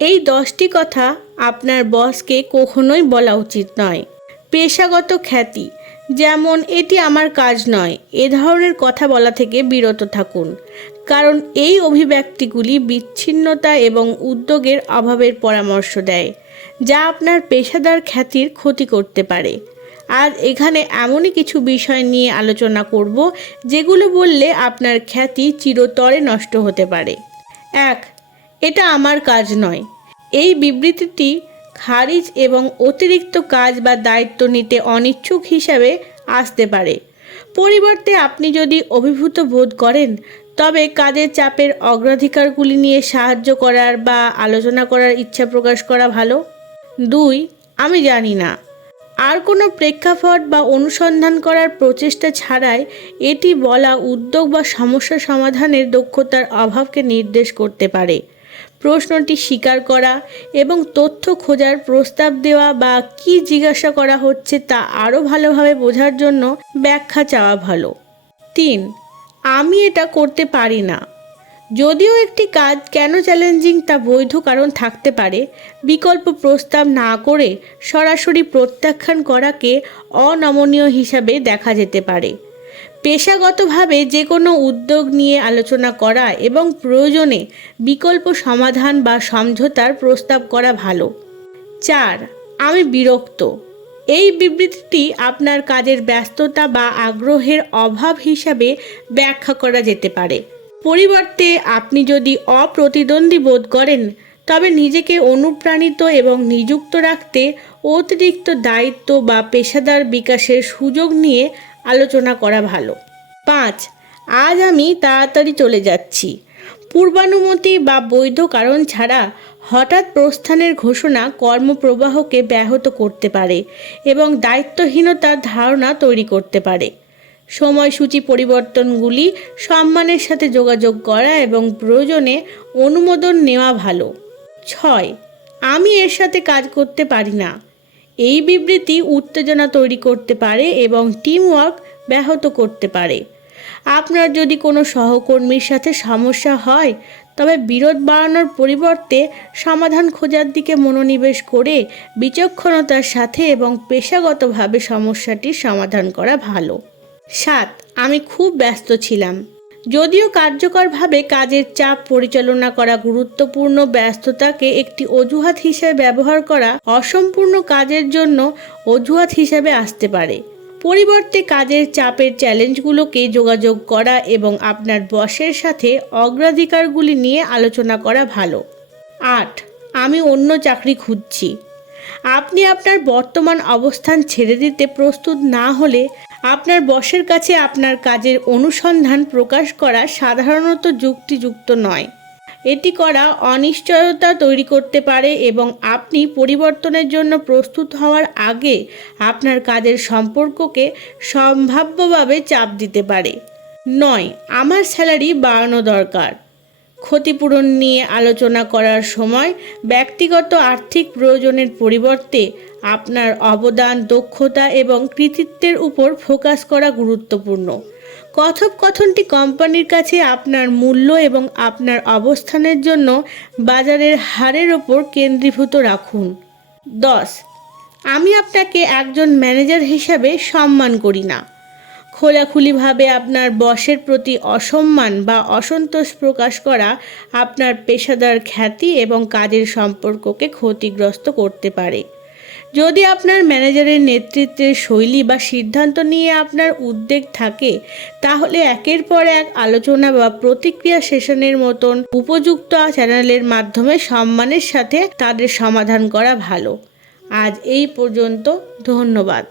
এই দশটি কথা আপনার বসকে কখনোই বলা উচিত নয়। পেশাগত খ্যাতি, যেমন এটি আমার কাজ নয়, এ ধরনের কথা বলা থেকে বিরত থাকুন। কারণ এই অভিব্যক্তিগুলি বিচ্ছিন্নতা এবং উদ্যোগের অভাবের পরামর্শ দেয়, যা আপনার পেশাদার খ্যাতির ক্ষতি করতে পারে। আজ এখানে এমনই কিছু বিষয় নিয়ে আলোচনা করব, যেগুলো বললে আপনার খ্যাতি চিরতরে নষ্ট হতে পারে। এক এটা আমার কাজ নয়। এই বিবৃতিটি খারিজ এবং অতিরিক্ত কাজ বা দায়িত্ব নিতে অনিচ্ছুক হিসাবে আসতে পারে। পরিবর্তে আপনি যদি অভিভূত বোধ করেন, তবে কাজের চাপের অগ্রাধিকারগুলি নিয়ে সাহায্য করার বা আলোচনা করার ইচ্ছা প্রকাশ করা ভালো। দুই, আমি জানি না। আর কোনো প্রেক্ষাপট বা অনুসন্ধান করার প্রচেষ্টা ছাড়াই এটি বলা উদ্যোগ বা সমস্যা সমাধানের দক্ষতার অভাবকে নির্দেশ করতে পারে। প্রশ্নটি স্বীকার করা এবং তথ্য খোঁজার প্রস্তাব দেওয়া বা কি জিজ্ঞাসা করা হচ্ছে তা আরও ভালোভাবে বোঝার জন্য ব্যাখ্যা চাওয়া ভালো। তিন, আমি এটা করতে পারি না। যদিও একটি কাজ কেন চ্যালেঞ্জিং তা বৈধ কারণ থাকতে পারে, বিকল্প প্রস্তাব না করে সরাসরি প্রত্যাখ্যান করাকে অনমনীয় হিসাবে দেখা যেতে পারে। পেশাগতভাবে যে কোনো উদ্যোগ নিয়ে আলোচনা করা এবং প্রয়োজনে বিকল্প সমাধান বা সমঝোতার প্রস্তাব করা ভালো। চার, আমি বিরক্ত। এই বিবৃতিটি আপনার কাজের ব্যস্ততা বা আগ্রহের অভাব হিসাবে ব্যাখ্যা করা যেতে পারে। পরিবর্তে, আপনি যদি অপ্রতিদ্বন্দ্বী বোধ করেন, তবে নিজেকে অনুপ্রাণিত এবং নিযুক্ত রাখতে অতিরিক্ত দায়িত্ব বা পেশাদার বিকাশের সুযোগ নিয়ে আলোচনা করা ভালো। পাঁচ, আজ আমি তাড়াতাড়ি চলে যাচ্ছি। পূর্বানুমতি বা বৈধ কারণ ছাড়া হঠাৎ প্রস্থানের ঘোষণা কর্মপ্রবাহকে ব্যাহত করতে পারে এবং দায়িত্বহীনতার ধারণা তৈরি করতে পারে। সময়সূচি পরিবর্তনগুলি, সম্মানের সাথে যোগাযোগ করা এবং প্রয়োজনে অনুমোদন নেওয়া ভালো। ছয়, আমি এর সাথে কাজ করতে পারি না। এই বিবৃতি উত্তেজনা তৈরি করতে পারে এবং টিমওয়ার্ক ব্যাহত করতে পারে। আপনার যদি কোনো সহকর্মীর সাথে সমস্যা হয়, তবে বিরোধ বাড়ানোর পরিবর্তে সমাধান খোঁজার দিকে মনোনিবেশ করে বিচক্ষণতার সাথে এবং পেশাগতভাবে সমস্যাটির সমাধান করা ভালো। সাত, আমি খুব ব্যস্ত ছিলাম। যদিও কার্যকরভাবে কাজের চাপ পরিচালনা করা গুরুত্বপূর্ণ, ব্যস্ততাকে একটি অজুহাত হিসেবে ব্যবহার করা অসম্পূর্ণ কাজের জন্য অজুহাত হিসেবে আসতে পারে। পরিবর্তে কাজের চাপের চ্যালেঞ্জগুলোকে যোগাযোগ করা এবং আপনার বসের সাথে অগ্রাধিকারগুলি নিয়ে আলোচনা করা ভালো। আট, আমি অন্য চাকরি খুঁজছি। আপনি আপনার বর্তমান অবস্থান ছেড়ে দিতে প্রস্তুত না হলে আপনার বসের কাছে আপনার কাজের অনুসন্ধান প্রকাশ করা সাধারণত যুক্তিযুক্ত নয়। এটি করা অনিশ্চয়তা তৈরি করতে পারে এবং আপনি পরিবর্তনের জন্য প্রস্তুত হওয়ার আগে আপনার কাজের সম্পর্ককে সম্ভাব্যভাবে চাপ দিতে পারে। নয়, আমার স্যালারি বাড়ানো দরকার। ক্ষতিপূরণ নিয়ে আলোচনা করার সময় ব্যক্তিগত আর্থিক প্রয়োজনের পরিবর্তে আপনার অবদান, দক্ষতা এবং কৃতিত্বের উপর ফোকাস করা গুরুত্বপূর্ণ। কথোপকথনটি কোম্পানির কাছে আপনার মূল্য এবং আপনার অবস্থানের জন্য বাজারের হারের ওপর কেন্দ্রীভূত রাখুন। দশ, আমি আপনাকে একজন ম্যানেজার হিসাবে সম্মান করি না। খোলাখুলিভাবে আপনার বসের প্রতি অসম্মান বা অসন্তোষ প্রকাশ করা আপনার পেশাদার খ্যাতি এবং কাজের সম্পর্ককে ক্ষতিগ্রস্ত করতে পারে। যদি আপনার ম্যানেজারের নেতৃত্বের শৈলী বা সিদ্ধান্ত নিয়ে আপনার উদ্বেগ থাকে, তাহলে একের পর এক আলোচনা বা প্রতিক্রিয়া সেশনের মতন উপযুক্ত চ্যানেলের মাধ্যমে সম্মানের সাথে তাদের সমাধান করা ভালো। আজ এই পর্যন্ত, ধন্যবাদ।